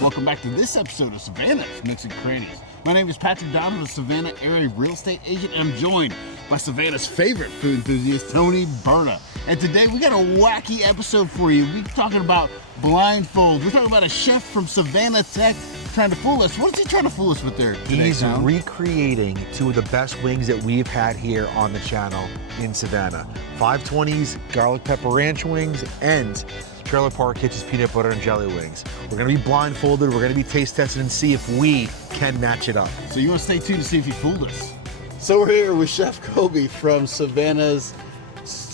Welcome back to this episode of Savannah Nooks and Crannies. My name is Patrick Donovan, a Savannah area real estate agent, and I'm joined by Savannah's favorite food enthusiast, Tony Berta. And today we got a wacky episode for you. We're talking about blindfolds. We're talking about a chef from Savannah Tech trying to fool us. What is he trying to fool us with there today, He's Tom? recreating two of the best wings that we've had here on the channel in Savannah. 520's garlic pepper ranch wings and Trailer Park Hitch's peanut butter and jelly wings. We're gonna be blindfolded, we're gonna be taste tested and see if we can match it up. So you want to stay tuned to see if he fooled us. So we're here with Chef Colby from Savannah's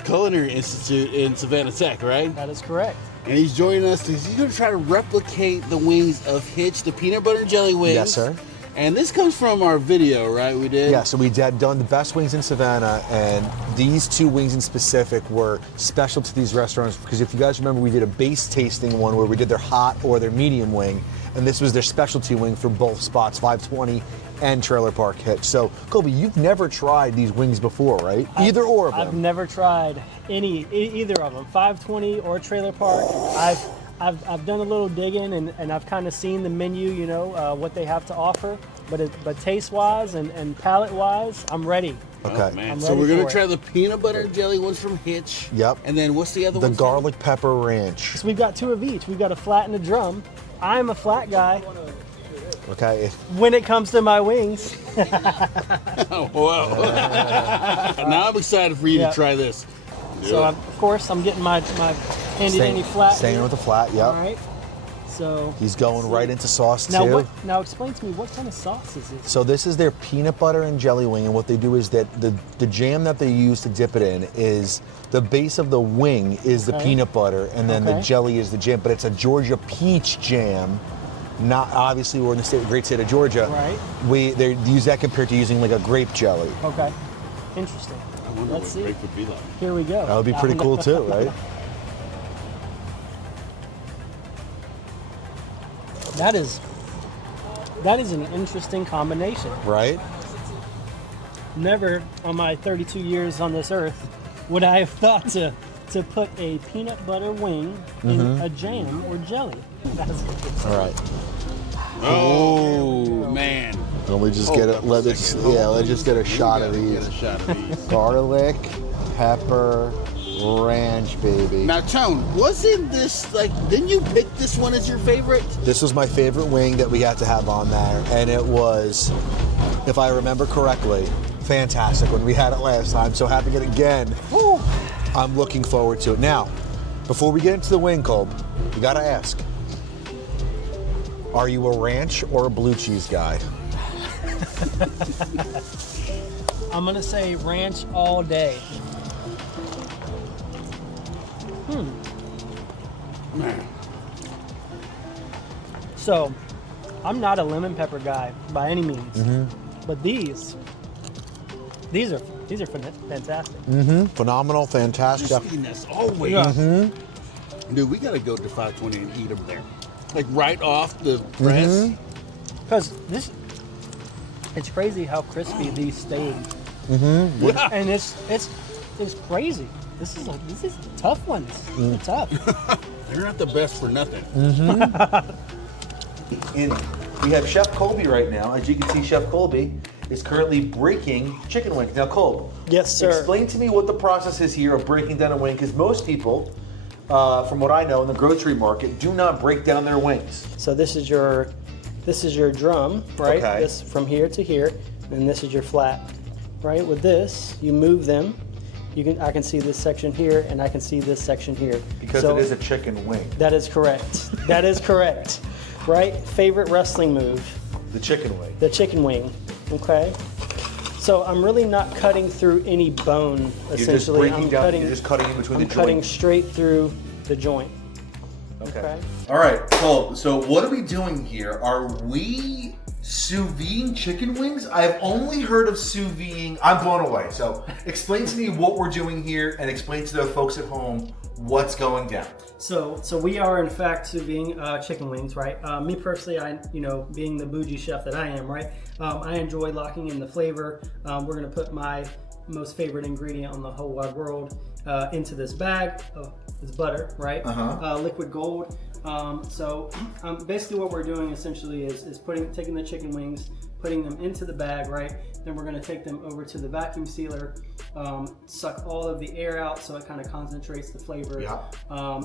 Culinary Institute in Savannah Tech, right? That is correct. And he's joining us because he's going to try to replicate the wings of Hitch, the peanut butter and jelly wings. Yes, sir. And this comes from our video, right? We did? Yeah, so we had done the best wings in Savannah, and these two wings in specific were special to these restaurants because if you guys remember, we did a base tasting one where we did their hot or their medium wing, and this was their specialty wing for both spots, 520 and Trailer Park Hitch. So, Colby, you've never tried these wings before, right? Either or of them. I've never tried either of them, 520 or Trailer Park. I've done a little digging and I've kind of seen the menu, you know, what they have to offer. But taste-wise and palate-wise, I'm ready. Okay. Oh, man. So we're going to try the peanut butter and jelly ones from Hitch. Yep. And then what's the other one? The garlic pepper ranch. So we've got two of each. We've got a flat and a drum. I'm a flat guy Okay. when it comes to my wings. Oh, wow. Now I'm excited for you to try this. So of course I'm getting my handy dandy flat. Staying here. with the flat, yep. All right. So He's going right into sauce now too. now explain to me what kind of sauce is this? So this is their peanut butter and jelly wing, and what they do is that the jam that they use to dip it in is the base of the wing is the peanut butter, and then the jelly is the jam. But it's a Georgia peach jam. Not obviously we're in the great state of Georgia. Right. They use that compared to using like a grape jelly. Okay. Interesting. I wonder Let's what see. grape would be like. Here we go. That would be pretty cool too, right? That is an interesting combination. Right? Never on my 32 years on this earth would I have thought to put a peanut butter wing in a jam or jelly. That's interesting. All right. Oh, man. Let me just get it. Let's just get a shot of these. Get a shot of these. Garlic, pepper, ranch, baby. Now, Tone, wasn't this didn't you pick this one as your favorite? This was my favorite wing that we had to have on there, and it was, if I remember correctly, fantastic when we had it last time. So happy to get it again. Woo. I'm looking forward to it. Now, before we get into the wing, Colb, we gotta ask, are you a ranch or a blue cheese guy? I'm gonna say ranch all day. Man. So, I'm not a lemon pepper guy by any means, but these are fantastic. Phenomenal, fantastic. Crispiness, always. Yeah. Dude, we gotta go to 520 and eat them there. Like right off the press. Because it's crazy how crispy these stayed. Yeah. And it's crazy. This is tough ones. They're tough. They're not the best for nothing. And we have Chef Colby right now. As you can see, Chef Colby is currently breaking chicken wings. Now, Colby, Yes, sir. explain to me what the process is here of breaking down a wing, because most people, from what I know in the grocery market, do not break down their wings. So this is your drum, right? Okay. This from here to here, and this is your flat, right? With this, you move them. I can see this section here, and I can see this section here. Because So it is a chicken wing. that is correct. That is correct, right? Favorite wrestling move, The chicken wing. the chicken wing. Okay. So I'm really not cutting through any bone. You're just Essentially, breaking down. You're just cutting in between I'm the cutting joints. straight through the joint. Okay. Okay. All right, Cole, so what are we doing here? Are we Sous vide chicken wings? I've only heard of sous vide. I'm blown away. So explain to me what we're doing here and explain to the folks at home what's going down. So we are in fact sous vide chicken wings, right? Me personally, being the bougie chef that I am, right? I enjoy locking in the flavor. We're gonna put my most favorite ingredient on the whole wide world into this bag. It's butter, right? Liquid gold. Basically what we're doing essentially is taking the chicken wings, putting them into the bag, right? Then we're gonna take them over to the vacuum sealer, suck all of the air out so it kind of concentrates the flavor. Yeah.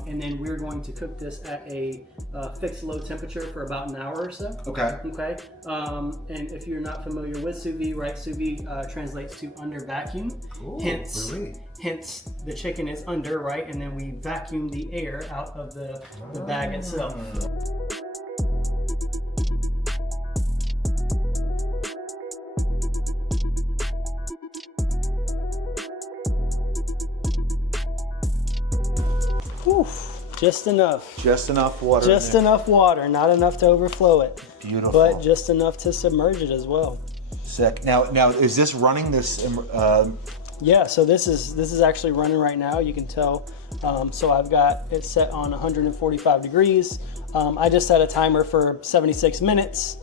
And then we're going to cook this at a fixed low temperature for about an hour or so. Okay. Okay. And if you're not familiar with sous vide, right? Sous vide translates to under vacuum. Ooh, Hence the chicken is under, right? And then we vacuum the air out of the bag itself. Whew, just enough. Just enough water. Just enough water, not enough to overflow it. Beautiful. But just enough to submerge it as well. Sick. Now is this running this? Yeah, so this is actually running right now. You can tell. So I've got it set on 145 degrees. I just set a timer for 76 minutes.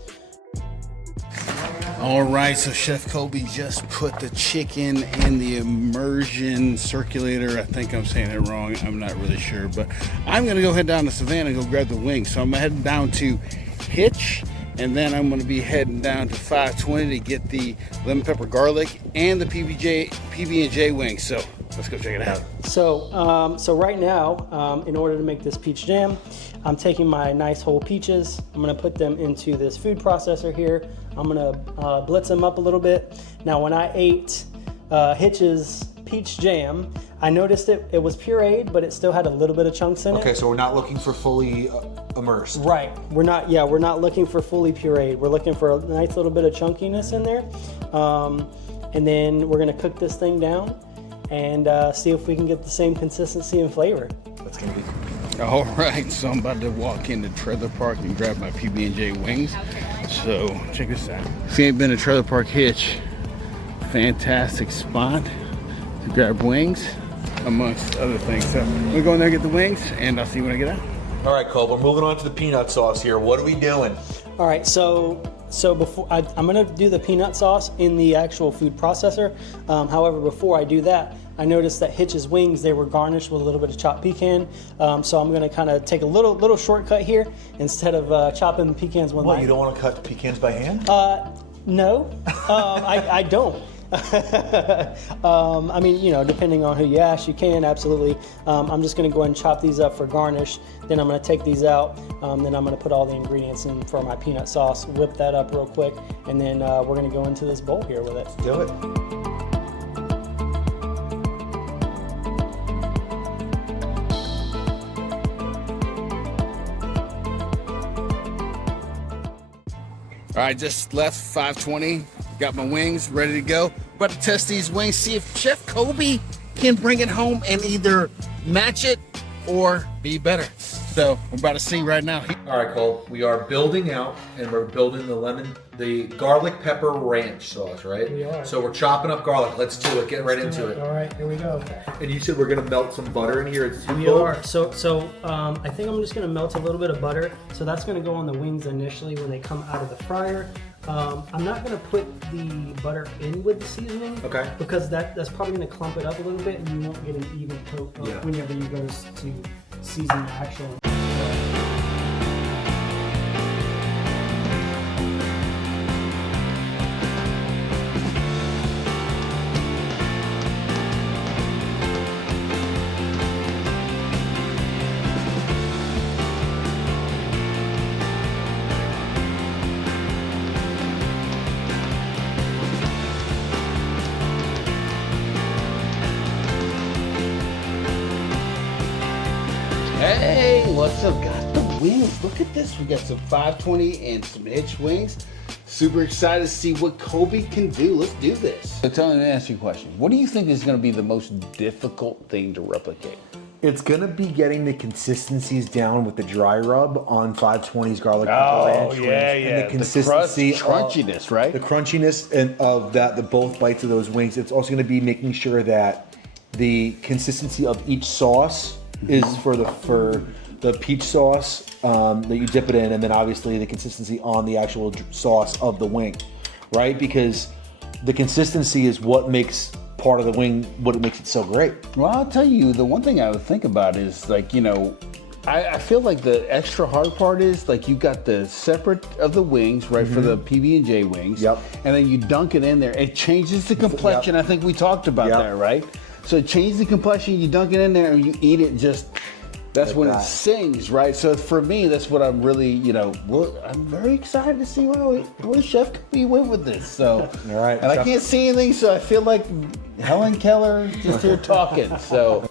All right, so Chef Colby just put the chicken in the immersion circulator. I think I'm saying it wrong. I'm not really sure, but I'm gonna go head down to Savannah and go grab the wings. So I'm heading down to Hitch, and then I'm gonna be heading down to 520 to get the lemon pepper garlic and the PB&J wings. So let's go check it out. So right now, in order to make this peach jam, I'm taking my nice whole peaches. I'm gonna put them into this food processor here. I'm gonna blitz them up a little bit. Now, when I ate Hitch's peach jam, I noticed it was pureed, but it still had a little bit of chunks in it. Okay, so we're not looking for fully immersed. Right. We're not looking for fully pureed. We're looking for a nice little bit of chunkiness in there. And then we're gonna cook this thing down and see if we can get the same consistency and flavor. That's gonna be. All right, so I'm about to walk into Trailer Park and grab my PB&J wings. So check this out. If you ain't been to Trailer Park Hitch, fantastic spot to grab wings, amongst other things. So we're going there to get the wings, and I'll see you when I get out. All right, Cole, we're moving on to the peanut sauce here. What are we doing? All right, so before I'm gonna do the peanut sauce in the actual food processor. However, before I do that, I noticed that Hitch's wings, they were garnished with a little bit of chopped pecan. So I'm gonna kind of take a little shortcut here. Instead of chopping the pecans with What, you don't want to cut pecans by hand? No, I don't. I mean, depending on who you ask, you can, absolutely. I'm just gonna go ahead and chop these up for garnish. Then I'm gonna take these out. Then I'm gonna put all the ingredients in for my peanut sauce, whip that up real quick, and then we're gonna go into this bowl here with it. Do it. All right, just left 520. Got my wings ready to go. About to test these wings, see if Chef Colby can bring it home and either match it or be better. So we're about to see right now. All right, Cole, we are building out, and we're building the garlic pepper ranch sauce, right? We are. So we're chopping up garlic. Let's do it. Get right into it. All right, here we go. And you said we're gonna melt some butter in here. It's too We cold? are. So I think I'm just gonna melt a little bit of butter. So that's gonna go on the wings initially when they come out of the fryer. I'm not gonna put the butter in with the seasoning. Okay. Because that's probably gonna clump it up a little bit, and you won't get an even coat whenever you go to season the actual. Hey, what's up? Got the wings. Look at this. We got some 520 and some Hitch wings. Super excited to see what Colby can do. Let's do this. So tell me, let me ask you a question. What do you think is going to be the most difficult thing to replicate? It's gonna be getting the consistencies down with the dry rub on 520's garlic pepper ranch wings. And the consistency, crunchiness, right? The crunchiness and of that, the both bites of those wings. It's also gonna be making sure that the consistency of each sauce is for the peach sauce that you dip it in, and then obviously the consistency on the actual sauce of the wing, right? Because the consistency is what makes part of the wing, what it makes it so great. Well, I'll tell you, the one thing I would think about is like, you know, I feel like the extra hard part is like you got the separate of the wings, right, for the PB&J wings. Yep. And then you dunk it in there. It changes the complexion. I think we talked about that, right? So it changes the complexion, you dunk it in there and you eat it just, that's like when that. it sings, right? So for me, that's what I'm really, you know, I'm very excited to see where Chef Colby went with this. So, all right, and I can't see anything, so I feel like Helen Keller is just here talking. So,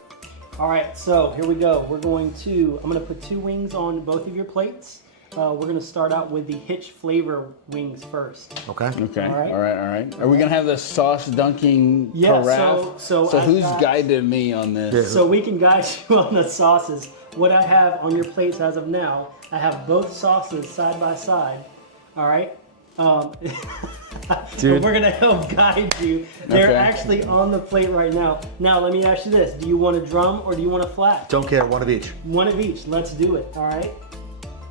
All right, so here we go. I'm going to put 2 wings on both of your plates. We're gonna start out with the Hitch flavor wings first. Okay. okay, All right. all right. Are we gonna have the sauce dunking Yeah, carafe? so who's guided me on this? So we can guide you on the sauces. What I have on your plates as of now, I have both sauces side by side. All right. But we're gonna help guide you. They're actually on the plate right now. Now let me ask you this: do you want a drum or do you want a flat? Don't care, one of each. One of each. Let's do it. All right.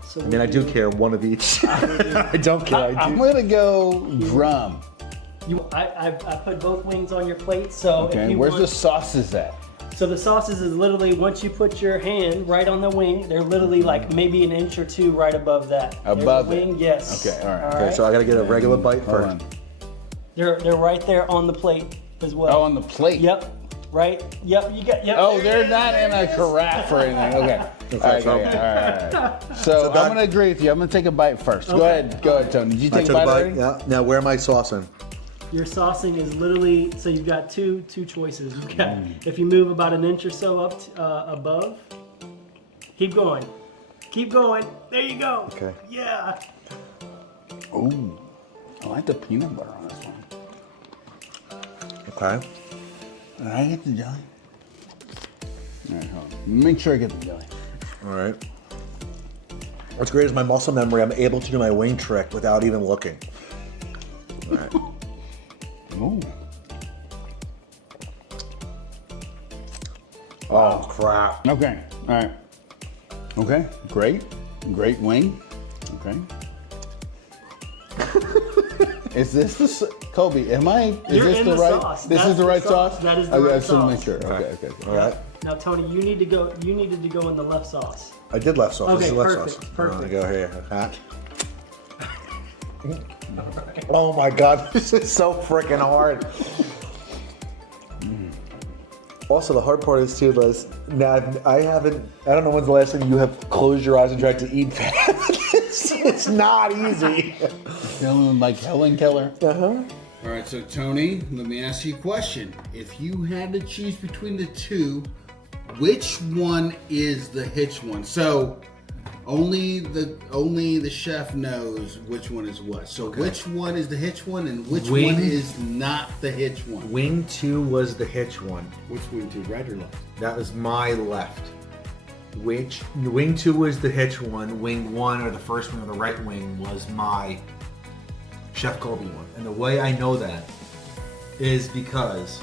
So I mean, I do care, one of each. I don't care, I'm gonna go drum. I put both wings on your plate. So Okay, if you where's want, the sauces at? So the sauces is literally once you put your hand right on the wing, they're literally like maybe an inch or 2 right above that. Above There's it. the wing, yes. Okay, all right. Okay, so I gotta get a regular bite Hold first. on. They're right there on the plate as well. Oh, on the plate. Yep. Right. Yep. You got. Yep. Oh, there they're it not in a carafe or anything. Okay. All right. So that- I'm gonna agree with you. I'm gonna take a bite first. Go ahead, Tony. Did you I take a took bite a bite. already? Yeah. Now, where am I saucing? Your saucing is literally so you've got two choices. You've got if you move about an inch or so up above. Keep going. Keep going. There you go. Okay. Yeah. Ooh, I like the peanut butter on this one. Okay. Did I get the jelly? All right, hold on. Make sure I get the jelly. All right. What's great is my muscle memory. I'm able to do my wing trick without even looking. All right. Ooh. Oh, crap. Okay. All right. Okay. Great. Great wing. Okay. Is this the Colby? Am I? Is You're this in the the right? sauce. This That's is the the right sauce. sauce. That is the I right just want to make sauce. sure. Okay. All right. Now, Tony, you need to go. You needed to go in the left sauce. I did left sauce. This Okay, is left perfect, sauce. perfect. I'm gonna go here. Oh my God, this is so freaking hard. Also, the hard part is too, Liz. Now, I don't know when's the last time you have closed your eyes and tried to eat it's not easy. Feeling like Helen Keller. Uh-huh. All right, so Tony, let me ask you a question. If you had to choose between the two, which one is the Hitch one? So only the chef knows which one is what. So which one is the Hitch one and which one is not the Hitch one? Wing 2 was the Hitch one. Which wing two, right or left? That was my left. Wing 2 was the Hitch one. Wing 1, or the first wing, or the right wing, was my Chef Colby one. And the way I know that is because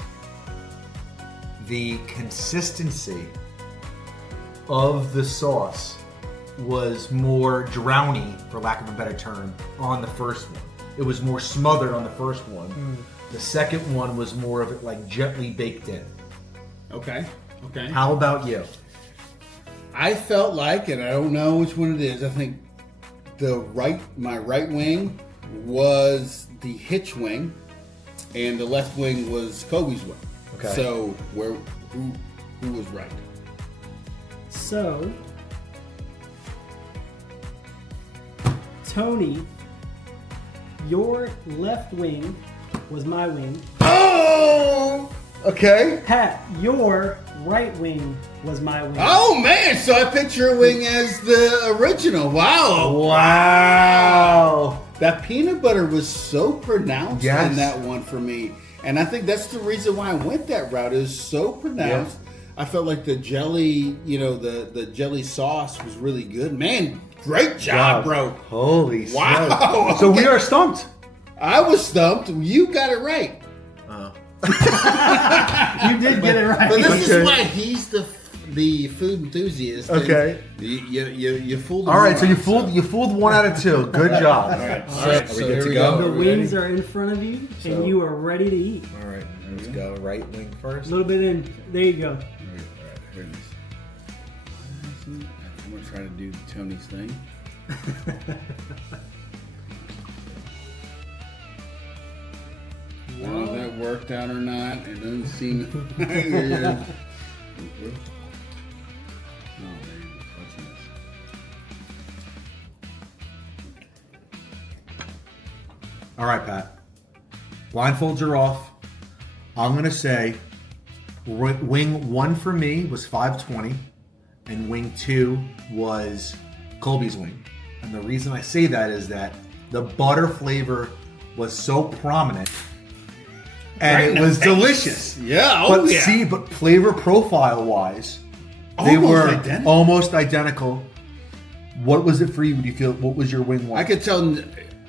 the consistency of the sauce was more drowny, for lack of a better term, on the first one. It was more smothered on the first one. The second one was more of it like gently baked in. Okay. How about you? I felt like, and I don't know which one it is, I think my right wing was the Hitch wing, and the left wing was Colby's wing. Okay. So who was right? So, Tony, your left wing was my wing. Oh! Okay. Pat, your right wing was my wing. Oh man, so I picked your wing as the original. Wow. Wow. That peanut butter was so pronounced Yes. in that one for me. And I think that's the reason why I went that route. It was so pronounced. I felt like the jelly, the jelly sauce was really good. Man, great job, bro. Holy wow. smokes. So we are stumped. I was stumped. You got it right. You did get it right. But this is why he's the food enthusiast. Okay. You fooled him. All right, so you fooled 1 out of 2. Good job. All right. All right, are we good to go? The wings are in front of you, and you are ready to eat. All right, let's go. Right wing first. A little bit in. There you go. All right, here it is. I'm gonna try to do Tony's thing. I don't know if that worked out or not. It doesn't seem. Oh man, watching this. All right, Pat. Blindfolds are off. I'm going to say wing 1 for me was 520, and wing 2 was Colby's wing. And the reason I say that is that the butter flavor was so prominent, and it was delicious. Yeah, But flavor profile wise, they were almost identical. What was it for you? Would you feel? What was your wing 1? I could tell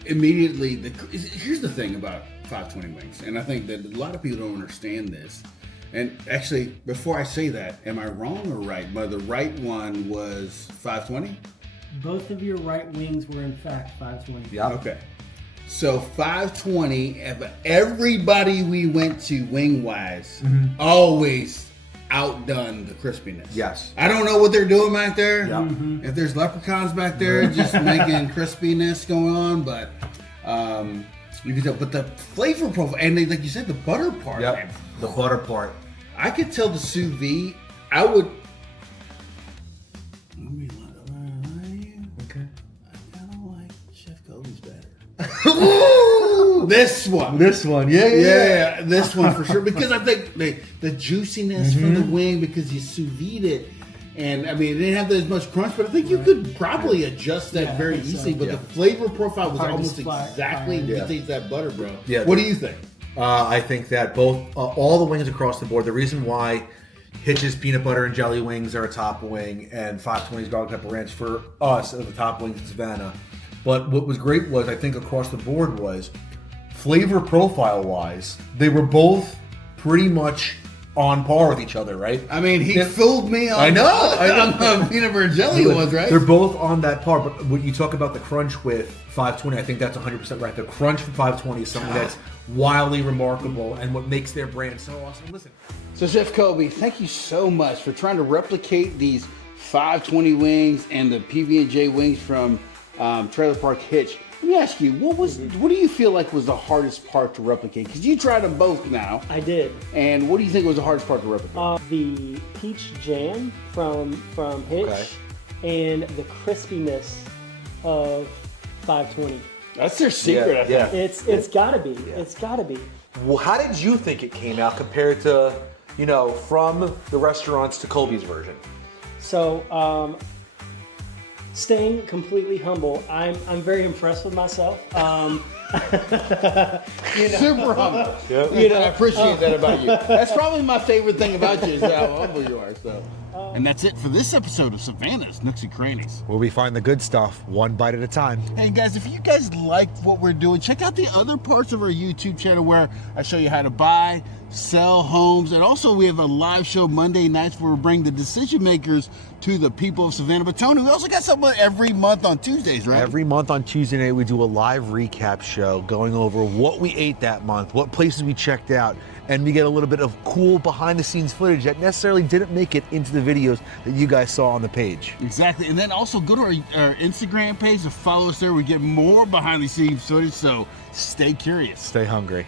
immediately. Here's the thing about 520 wings, and I think that a lot of people don't understand this. And actually, before I say that, am I wrong or right? But the right one was 520. Both of your right wings were in fact 520. Yeah. Okay. So 520. Everybody we went to wing wise always outdone the crispiness. Yes. I don't know what they're doing back there. Yeah. If there's leprechauns back there just making crispiness going on, but you can tell. But the flavor profile, and like you said, the butter part. Yep. Man, The butter part. I could tell the Sous Vide. I would. Let me Okay. I kind of like Chef Colby's better. This one. Yeah. This one for sure. Because I think the juiciness from the wing, because you sous vide it, and I mean it didn't have as much crunch, but I think you could probably adjust that very easily. But the flavor profile was almost exactly. You taste that butter, bro. Yeah. What do you think? I think that both all the wings across the board. The reason why Hitch's peanut butter and jelly wings are a top wing, and 520's garlic pepper ranch for us are the top wings in Savannah. But what was great was, I think across the board was flavor profile wise, they were both pretty much on par with each other, right? I mean, he fooled me on the peanut butter and jelly ones, right? They're both on that par. But when you talk about the crunch with 520, I think that's 100% right. The crunch for 520 is something that's wildly remarkable and what makes their brand so awesome. Listen. So Chef Colby, thank you so much for trying to replicate these 520 wings and the PB&J wings from Trailer Park Hitch. Let me ask you, what do you feel like was the hardest part to replicate? Because you tried them both now. I did. And what do you think was the hardest part to replicate? The peach jam from Hitch and the crispiness of 520. That's their secret, I think. It's gotta be. Yeah. It's gotta be. Well, how did you think it came out compared to, from the restaurants to Colby's version? So, staying completely humble, I'm very impressed with myself. Super humble. Yep. I appreciate that about you. That's probably my favorite thing about you is how humble you are. So. And that's it for this episode of Savannah's Nooks and Crannies. Where we find the good stuff, one bite at a time. Hey guys, if you guys like what we're doing, check out the other parts of our YouTube channel where I show you how to buy, sell homes, and also we have a live show Monday nights where we bring the decision makers to the people of Savannah. But Tony, we also got something every month on Tuesdays, right? Every month on Tuesday night, we do a live recap show going over what we ate that month, what places we checked out, and we get a little bit of cool behind-the-scenes footage that necessarily didn't make it into the videos that you guys saw on the page. Exactly, and then also go to our Instagram page to follow us there. We get more behind-the-scenes footage, so stay curious. Stay hungry.